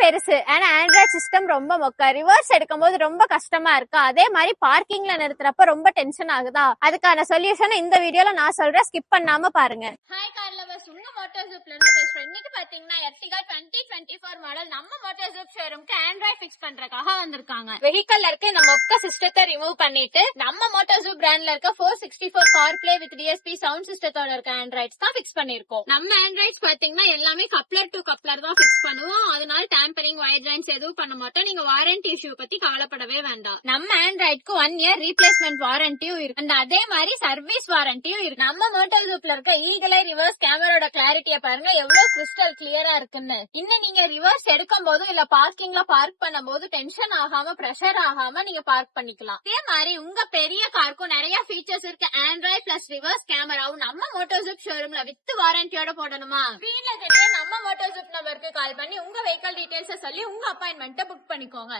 பெருசு, ஆனா Android system ரொம்ப மொக்க. ரிவர்ஸ் எடுக்கும் போது ரொம்ப கஷ்டமா இருக்கா, அதே மாதிரி பார்க்கிங்ல நிறுத்துறப்ப ரொம்ப டென்ஷன் ஆகுதா. அதுக்கான சொல்யூஷன் இந்த வீடியோல நான் சொல்றேன், ஸ்கிப் பண்ணாம பாருங்க. ஹாய் கார் லவர்ஸ், உங்க மோட்டோசூப்ல இருந்து பேசுறேன். இன்னைக்கு பாத்தீங்கன்னா எர்டிகா 2024 மாடல் நம்ம மோட்டோசூப் ஷோரூம்க்கு ஆண்ட்ராய்ட் ஃபிக்ஸ் பண்றதுக்காக வந்திருக்காங்க. வெஹிக்கல்ல இருக்க இந்த மொக்க சிஸ்டத்தை ரிமூவ் பண்ணிட்டு நம்ம மோட்டோசூப் பிராண்ட்ல இருக்க 464 CarPlay வித் DSP சவுண்ட் சிஸ்டத்தோட இருக்க ஆண்ட்ராய்ட்ஸ் தான் ஃபிக்ஸ் பண்ணிருக்கோம். நம்ம ஆண்ட்ராய்ட்ஸ் பாத்தீங்கன்னா எல்லாமே கப்ளர் டு கப்ளர் தான் ஃபிக்ஸ் பண்ணுவோம். அதனால டேம்பரிங், வயர் ஜாயின்ஸ் எதுவும் பண்ண மாட்டோம். நீங்க வாரண்டி இஷ்யூ பத்தி கவலைப்படவே வேண்டாம். நம்ம ஆண்ட்ராய்டுக்கு 1 இயர் ரீப்ளேஸ்மெண்ட் வாரண்டியும் இருக்கு. அண்ட் அதே மாதிரி சர்வீஸ் வாரண்டியும் இருக்கு. நம்ம மோட்டோசூப்ல இருக்க ஈகிளை ரிவர்ஸ் கேமராவோட கிளாரிட்டியை பாருங்க, எவ்வளவு கிறிஸ்டல் கிளியரா இருக்குன்னு. இன்னும் நீங்க ரிவர்ஸ் எடுக்கும் போது இல்ல பார்க்கிங்ல பார்க் பண்ணும் போது டென்ஷன் ஆகாம, பிரஷர் ஆகாம நீங்க பார்க் பண்ணிக்கலாம். அதே மாதிரி உங்க பெரிய காருக்கும் நிறைய ஃபீச்சர்ஸ் இருக்கு. ஆண்ட்ராய்ட் பிளஸ் ரிவர்ஸ் கேமராவும் நம்ம மோட்டோசூப் ஷோரூம்ல வித் வாரண்டியோட போடணுமா? ஸ்கிரீன்ல தெரிய நம்ம மோட்டோசூப் நம்பருக்கு கால் பண்ணி உங்க வெஹிக்கல் டீடைல்ஸ் சொல்லி உங்க அப்பாயின்மெண்ட் புக் பண்ணிக்கோங்க.